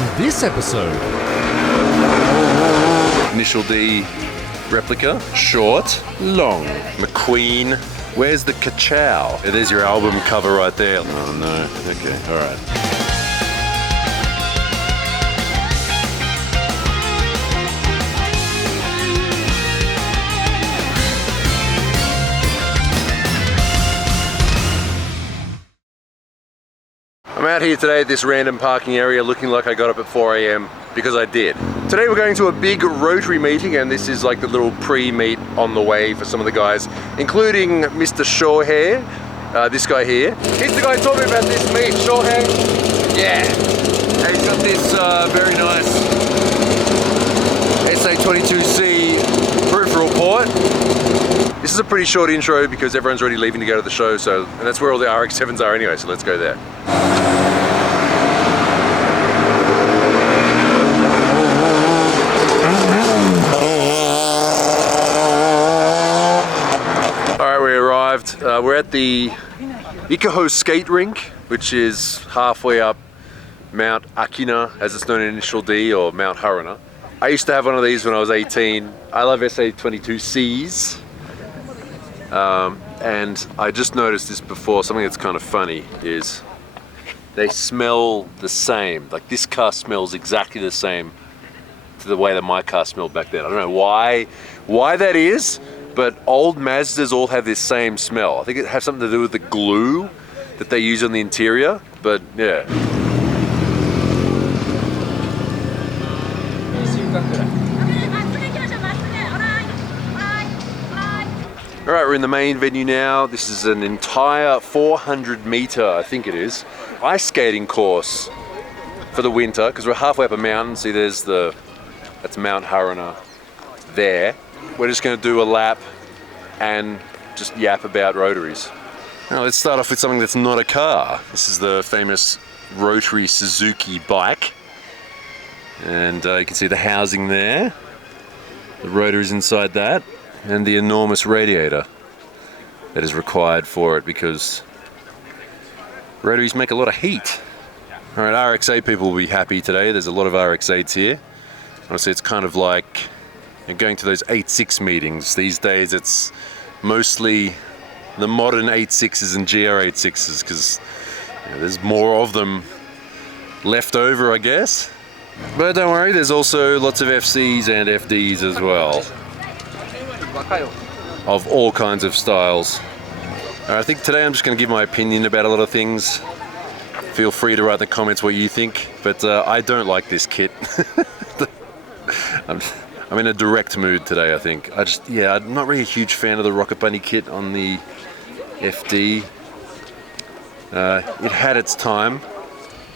on this episode. Initial D replica, short, long. McQueen, where's the ka-chow? Yeah, there's your album cover right there. Oh no, okay, all right. I'm out here today at this random parking area looking like I got up at 4 AM because I did. Today we're going to a big Rotary meeting, and this is like the little pre-meet on the way for some of the guys, including Mr. Shawhair, this guy here. He's the guy talking about this meet, Shawhair. Yeah. And he's got this very nice SA22C peripheral port. This is a pretty short intro because everyone's already leaving to go to the show, and that's where all the RX-7s are anyway, so let's go there. Alright, we arrived. We're at the Ikaho skate rink, which is halfway up Mt Akina, as it's known in Initial D, or Mt Haruna. I used to have one of these when I was 18. I love SA22Cs. And I just noticed this before, something that's kind of funny is they smell the same. Like this car smells exactly the same to the way that my car smelled back then. I don't know why that is, but old Mazdas all have this same smell. I think it has something to do with the glue that they use on the interior, but yeah. Alright, we're in the main venue now. This is an entire 400 meter, I think it is, ice skating course for the winter, because we're halfway up a mountain. See, that's Mt Haruna there. We're just going to do a lap and just yap about rotaries. Now let's start off with something that's not a car. This is the famous rotary Suzuki bike. And you can see the housing there. The rotaries inside that. And the enormous radiator that is required for it because rotaries make a lot of heat. Alright, RX-8 people will be happy today. There's a lot of RX-8s here. Honestly, it's kind of like going to those 8.6 meetings. These days it's mostly the modern 8.6s and GR86s because there's more of them left over, I guess. But don't worry, there's also lots of FCs and FDs as well. Of all kinds of styles. I think today I'm just going to give my opinion about a lot of things. Feel free to write in the comments what you think, but I don't like this kit. I'm in a direct mood today, I think. I'm not really a huge fan of the Rocket Bunny kit on the FD. It had its time.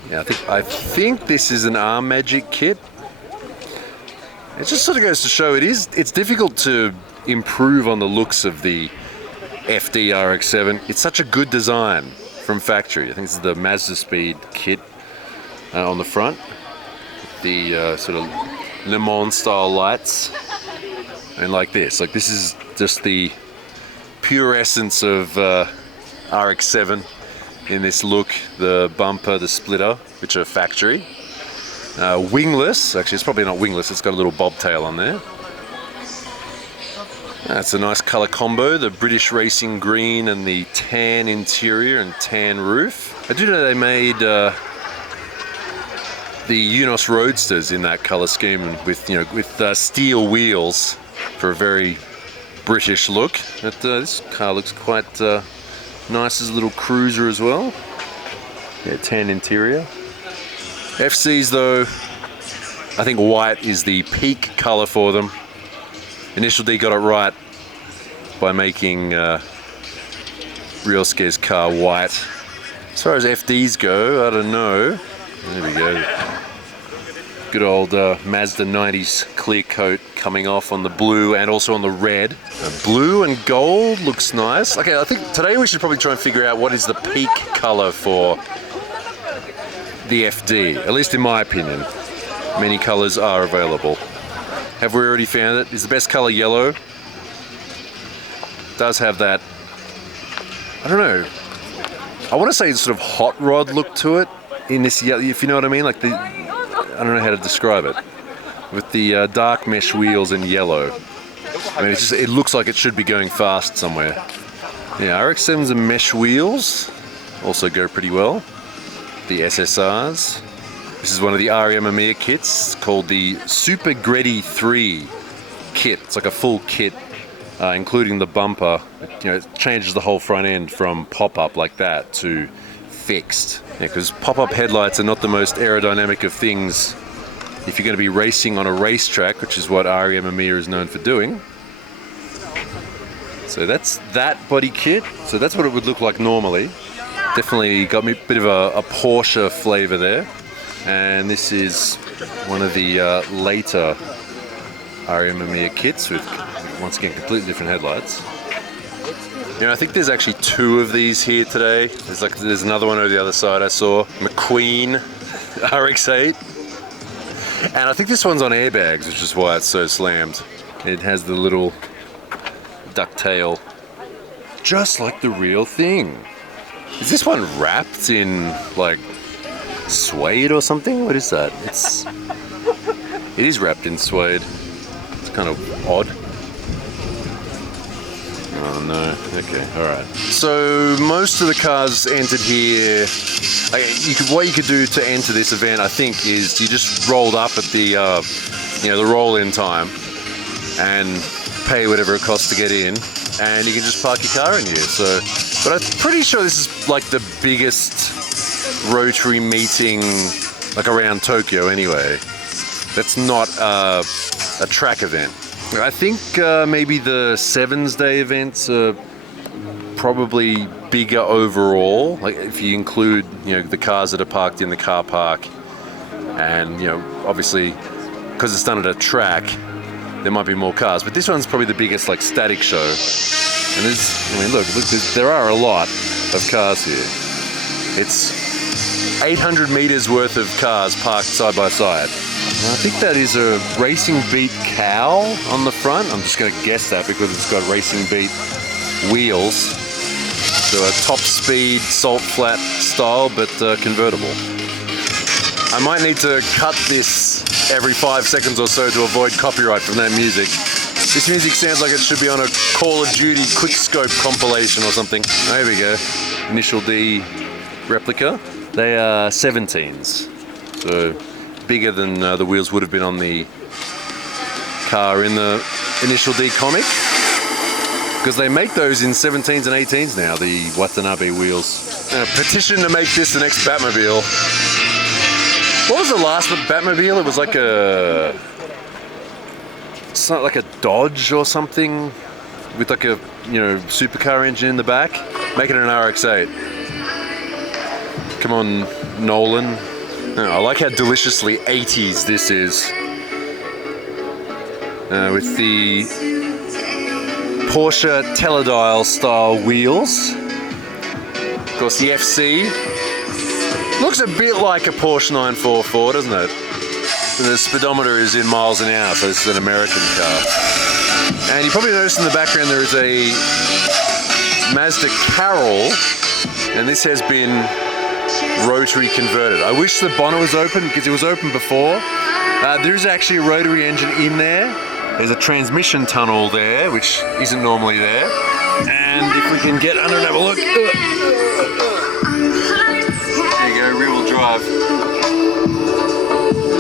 Yeah, I think this is an Arm Magic kit. It just sort of goes to show it's difficult to improve on the looks of the FD RX-7. It's such a good design from factory. I think this is the Mazda Speed kit on the front. The sort of Le Mans style lights. And like this is just the pure essence of RX-7 in this look. The bumper, the splitter, which are factory. Wingless, actually it's probably not wingless, it's got a little bobtail on there. That's a nice colour combo, the British Racing green and the tan interior and tan roof. I do know they made the Unos Roadsters in that colour scheme with steel wheels for a very British look. But this car looks quite nice as a little cruiser as well. Yeah, tan interior. FCs though, I think white is the peak colour for them. Initial D got it right by making Real Scare's car white. As far as FDs go, I don't know. There we go. Good old Mazda 90s clear coat coming off on the blue and also on the red. Blue and gold looks nice. Okay, I think today we should probably try and figure out what is the peak colour for the FD, at least in my opinion. Many colours are available. Have we already found it? Is the best colour yellow? Does have that, I don't know, I want to say sort of hot rod look to it in this yellow, if you know what I mean, like I don't know how to describe it. With the dark mesh wheels in yellow. I mean, it looks like it should be going fast somewhere. Yeah, RX-7s and mesh wheels also go pretty well. The SSRs. This is one of the RMME kits called the Super Greddy 3 kit. It's like a full kit, including the bumper. It changes the whole front end from pop-up like that to fixed. Yeah, because pop-up headlights are not the most aerodynamic of things if you're going to be racing on a racetrack, which is what RMME is known for doing. So that's that body kit. So that's what it would look like normally. Definitely got me a bit of a Porsche flavor there. And this is one of the later RMME kits with, once again, completely different headlights. I think there's actually two of these here today. There's another one over the other side I saw. McQueen RX-8. And I think this one's on airbags, which is why it's so slammed. It has the little ducktail, just like the real thing. Is this one wrapped in like suede or something? What is that? It is wrapped in suede. It's kind of odd. Oh no. Okay. All right. So most of the cars entered here. What you could do to enter this event, I think, is you just rolled up at the the roll-in time and pay whatever it costs to get in, and you can just park your car in here. So, but I'm pretty sure this is like the biggest rotary meeting like around Tokyo anyway. That's not a track event. I think maybe the 7s day events are probably bigger overall, like if you include the cars that are parked in the car park, and obviously because it's done at a track there might be more cars, but this one's probably the biggest like static show. And look, there are a lot of cars here. It's 800 meters worth of cars parked side by side. And I think that is a Racing Beat cow on the front. I'm just going to guess that because it's got Racing Beat wheels. So a top speed salt flat style, but convertible. I might need to cut this every 5 seconds or so to avoid copyright from that music. This music sounds like it should be on a Call of Duty quickscope compilation or something. Oh, here we go. Initial D replica. They are 17s. So bigger than the wheels would have been on the car in the Initial D comic. Because they make those in 17s and 18s now, the Watanabe wheels. Petition to make this the next Batmobile. What was the last Batmobile? It was like it's not like a Dodge or something with like a supercar engine in the back. Make it an RX-8. Come on, Nolan. I like how deliciously 80s this is. With the Porsche Teledial style wheels. Of course, the FC looks a bit like a Porsche 944, doesn't it? The speedometer is in miles an hour, so this is an American car. And you probably noticed in the background there is a Mazda Carol, and this has been rotary converted. I wish the bonnet was open because it was open before. There is actually a rotary engine in there. There's a transmission tunnel there, which isn't normally there. And if we can get under and have a look. There you go, rear-wheel drive.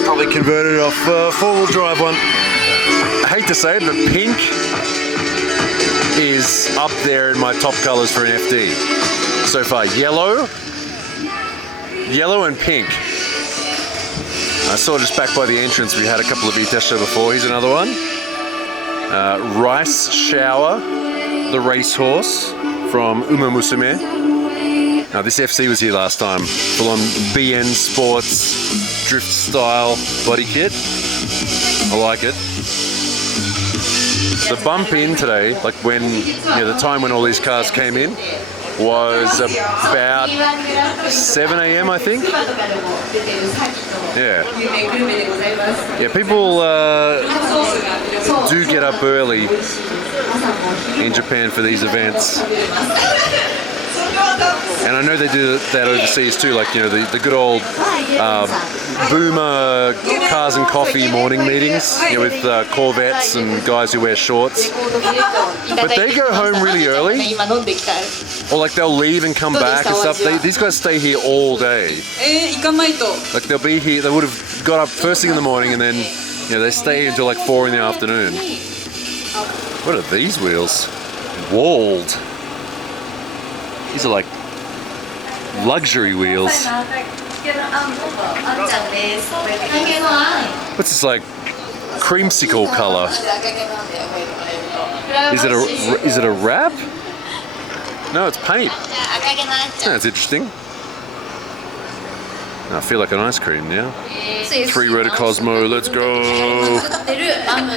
Probably converted off four-wheel drive one. I hate to say it, but pink is up there in my top colors for an FD. So far, yellow and pink. I saw just back by the entrance we had a couple of Vitesha before. Here's another one. Rice Shower, the racehorse from Uma Musume. Now this FC was here last time. Full on BN Sports drift style body kit. I like it. The bump in today, like when the time when all these cars came in, was about 7 a.m. I think. Yeah, people do get up early in Japan for these events. And I know they do that overseas too, like, you know, the good old boomer cars and coffee morning meetings, you know, with Corvettes and guys who wear shorts. But they go home really early, or like they'll leave and come back and stuff. These guys stay here all day. Like they'll be here, they would have got up first thing in the morning and then, you know, they stay until like 4 in the afternoon. What are these wheels? Walled. These are like luxury wheels. What's this, like creamsicle color? Is it a wrap? No, it's paint. That's interesting. I feel like an ice cream now. 3 rotor Cosmo, let's go.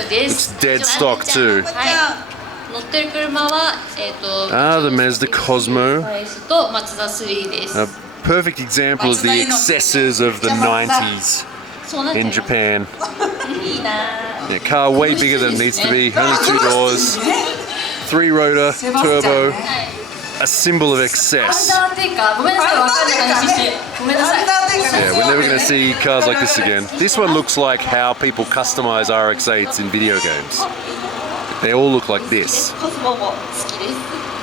It's dead stock too. The Mazda Cosmo. A perfect example of the excesses of the 90s in Japan. Yeah, car way bigger than it needs to be. Only 2 doors, 3 rotor, turbo. A symbol of excess. Yeah, we're never going to see cars like this again. This one looks like how people customize RX-8s in video games. They all look like this. I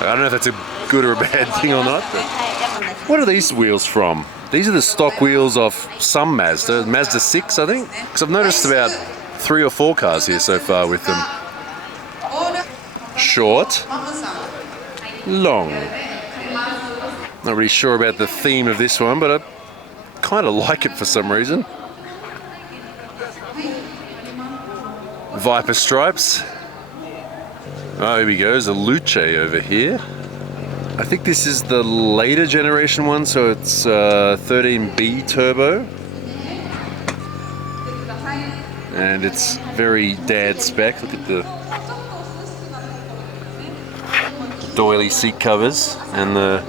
don't know if that's a good or a bad thing or not. But what are these wheels from? These are the stock wheels off some Mazda. Mazda 6, I think. Because I've noticed about 3 or 4 cars here so far with them. Short. Long. Not really sure about the theme of this one, but I kind of like it for some reason. Viper stripes. Oh, here we go. There's a Luce over here. I think this is the later generation one, so it's 13B turbo. And it's very dad spec. Look at the doily seat covers and the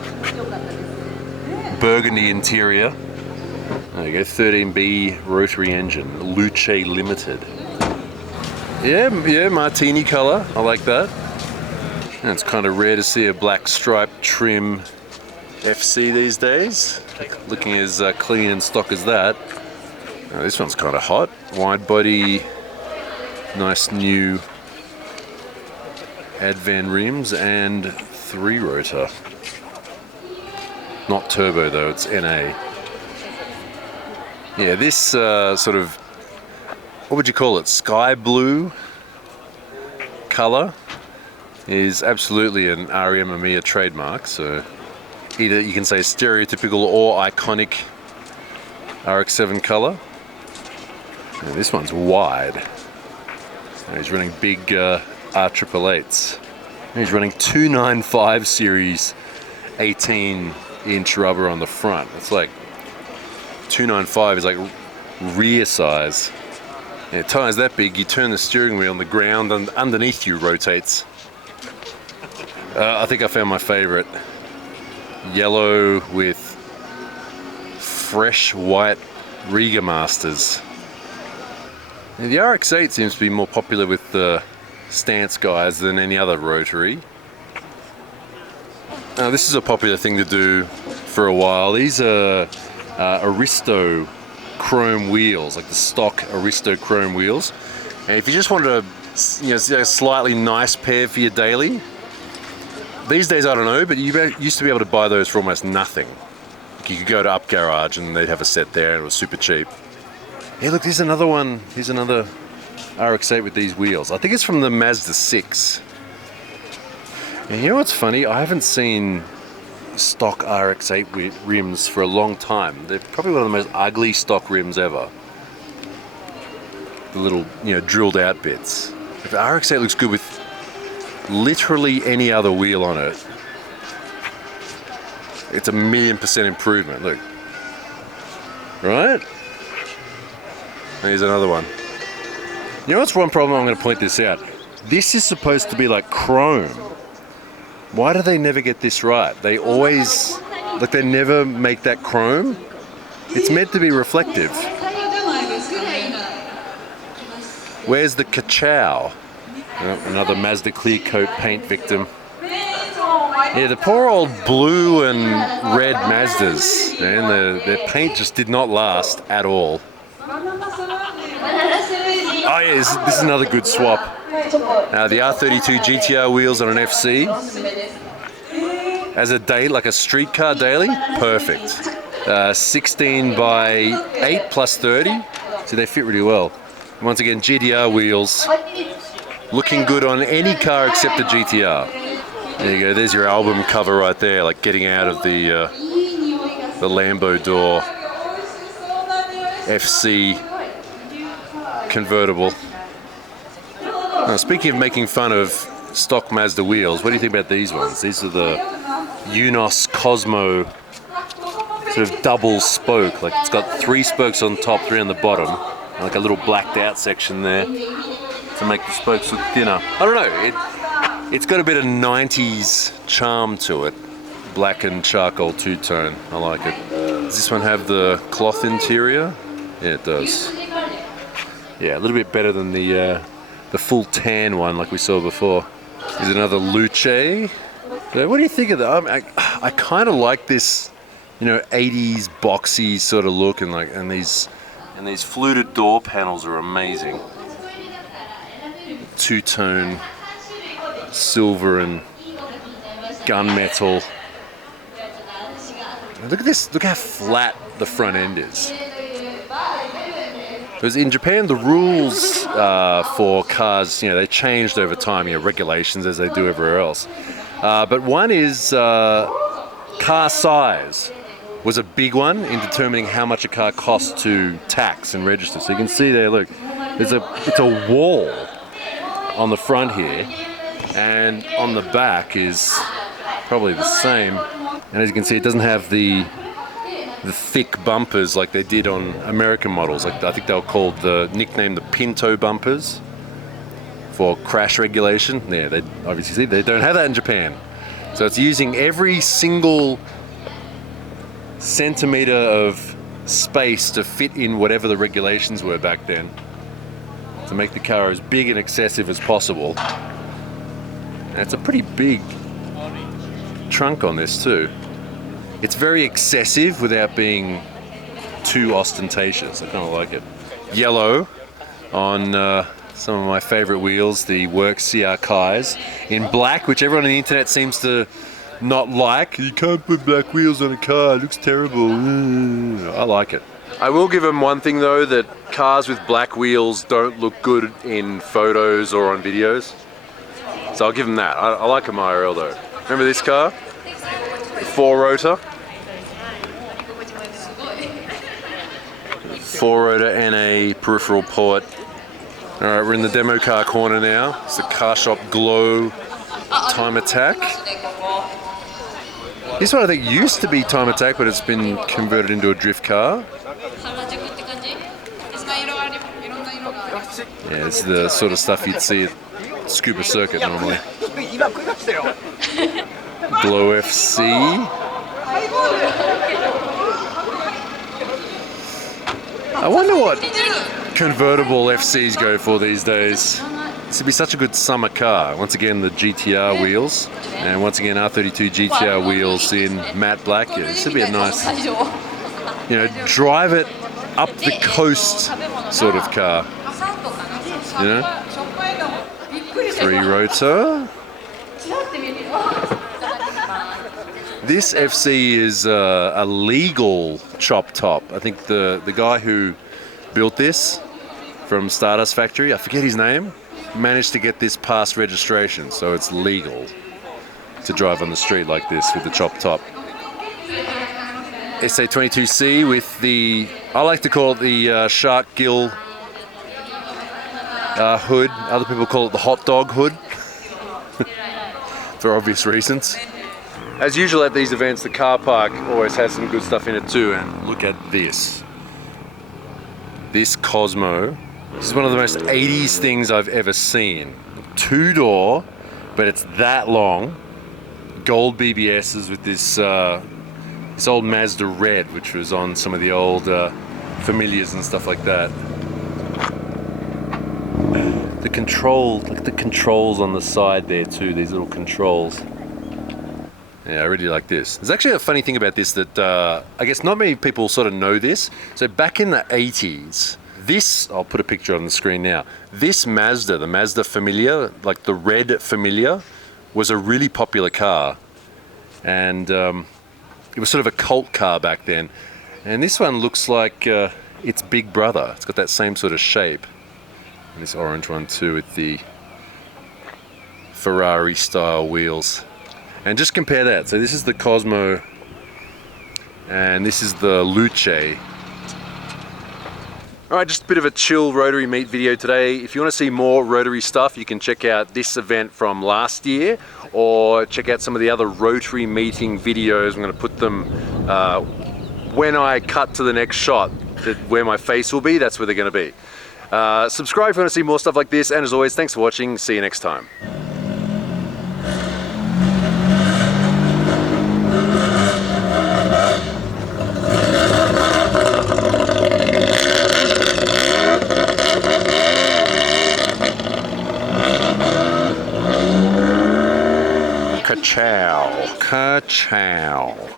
burgundy interior. There you go, 13B rotary engine, Luce Limited. Yeah, martini color, I like that. And it's kind of rare to see a black stripe trim FC these days, looking as clean and stock as that. Oh, this one's kind of hot, wide body, nice new Advan rims and 3 rotor. Not turbo though, it's NA. Yeah, this sort of, what would you call it, sky blue color is absolutely an REM Mamiya trademark. So either you can say stereotypical or iconic RX-7 color. And this one's wide. He's running big R888s. He's running 295 series 18-inch rubber on the front. It's like 295 is like rear size. Yeah, tires that big, you turn the steering wheel and the ground underneath you rotates. I think I found my favorite. Yellow with fresh white Riga Masters. Now, the RX-8 seems to be more popular with the stance guys than any other rotary. Now, this is a popular thing to do for a while. These are Aristo chrome wheels, like the stock Aristo chrome wheels. And if you just wanted a, a slightly nice pair for your daily, these days I don't know, but you used to be able to buy those for almost nothing. Like you could go to Up Garage and they'd have a set there and it was super cheap. Hey, look, here's another one. Here's another RX-8 with these wheels. I think it's from the Mazda 6. And you know what's funny? I haven't seen stock RX-8 rims for a long time. They're probably one of the most ugly stock rims ever. The little, drilled out bits. If the RX-8 looks good with literally any other wheel on it, it's 1,000,000% improvement. Look. Right? Here's another one. You know what's one problem? I'm going to point this out. This is supposed to be like chrome. Why do they never get this right? They always, they never make that chrome. It's meant to be reflective. Where's the ka-chow? Oh, another Mazda clear coat paint victim. Yeah, the poor old blue and red Mazdas, man, their paint just did not last at all. Oh yeah, this is another good swap. The R32 GTR wheels on an FC. As a day, like a street car daily, perfect. 16 by 8 plus 30, so they fit really well. Once again, GTR wheels, looking good on any car except the GTR. There you go, there's your album cover right there, like getting out of the Lambo door. FC convertible. Now, speaking of making fun of stock Mazda wheels, what do you think about these ones? These are the Unos Cosmo sort of double spoke. Like it's got 3 spokes on top, 3 on the bottom, and like a little blacked out section there to make the spokes look thinner. I don't know, it's got a bit of 90s charm to it. Black and charcoal two-tone, I like it. Does this one have the cloth interior? Yeah, it does. Yeah, a little bit better than the full tan one like we saw before. Here's another Luce. So what do you think of that? I kind of like this, you know, 80s boxy sort of look, and these fluted door panels are amazing. Two-tone silver and gunmetal. Look at this, look how flat the front end is. Because in Japan, the rules for cars, you know, they changed over time, you know, regulations as they do everywhere else. But one is car size was a big one in determining how much a car costs to tax and register. So you can see there, look, it's a wall on the front here, and on the back is probably the same. And as you can see, it doesn't have the thick bumpers like they did on American models. Like I think they were called nicknamed the Pinto bumpers for crash regulation. Yeah, they obviously see they don't have that in Japan. So it's using every single centimeter of space to fit in whatever the regulations were back then, to make the car as big and excessive as possible. And it's a pretty big trunk on this too. It's very excessive without being too ostentatious. I kind of like it. Yellow on some of my favorite wheels, the Works CR Kais. In black, which everyone on the internet seems to not like. You can't put black wheels on a car, it looks terrible. I like it. I will give them one thing though, that cars with black wheels don't look good in photos or on videos. So I'll give them that. I like them IRL though. Remember this car? The 4-rotor. 4-rotor and a peripheral port. Alright, we're in the demo car corner now. It's the Car Shop Glow Time Attack. This one I think used to be Time Attack, but it's been converted into a drift car. Yeah, it's the sort of stuff you'd see at Scuba Circuit normally. Glow FC. I wonder what convertible FCs go for these days. This would be such a good summer car. Once again, the GTR wheels, and once again R32 GTR wheels in matte black. Yeah, this would be a nice, you know, drive it up the coast sort of car. You know, 3-rotor. This FC is a legal chop top. I think the guy who built this from Stardust Factory, I forget his name, managed to get this past registration, so it's legal to drive on the street like this with the chop top. SA22C with the, I like to call it the shark gill hood. Other people call it the hot dog hood for obvious reasons. As usual at these events, the car park always has some good stuff in it too, and look at this. This Cosmo. This is one of the most 80s things I've ever seen. 2-door, but it's that long. Gold BBSs with this this old Mazda red, which was on some of the old Familias and stuff like that. The control, look at the controls on the side there too, these little controls. Yeah, I really like this. There's actually a funny thing about this that I guess not many people sort of know this. So back in the 80s, this, I'll put a picture on the screen now. This Mazda, the Mazda Familia, like the red Familia, was a really popular car. And it was sort of a cult car back then. And this one looks like its big brother. It's got that same sort of shape. And this orange one too with the Ferrari style wheels. And just compare that. So this is the Cosmo and this is the Luce. Alright, just a bit of a chill rotary meet video today. If you want to see more rotary stuff, you can check out this event from last year or check out some of the other rotary meeting videos. I'm going to put them when I cut to the next shot, where my face will be, that's where they're going to be. Subscribe if you want to see more stuff like this, and as always, thanks for watching. See you next time. Ka-chow. Ka-chow.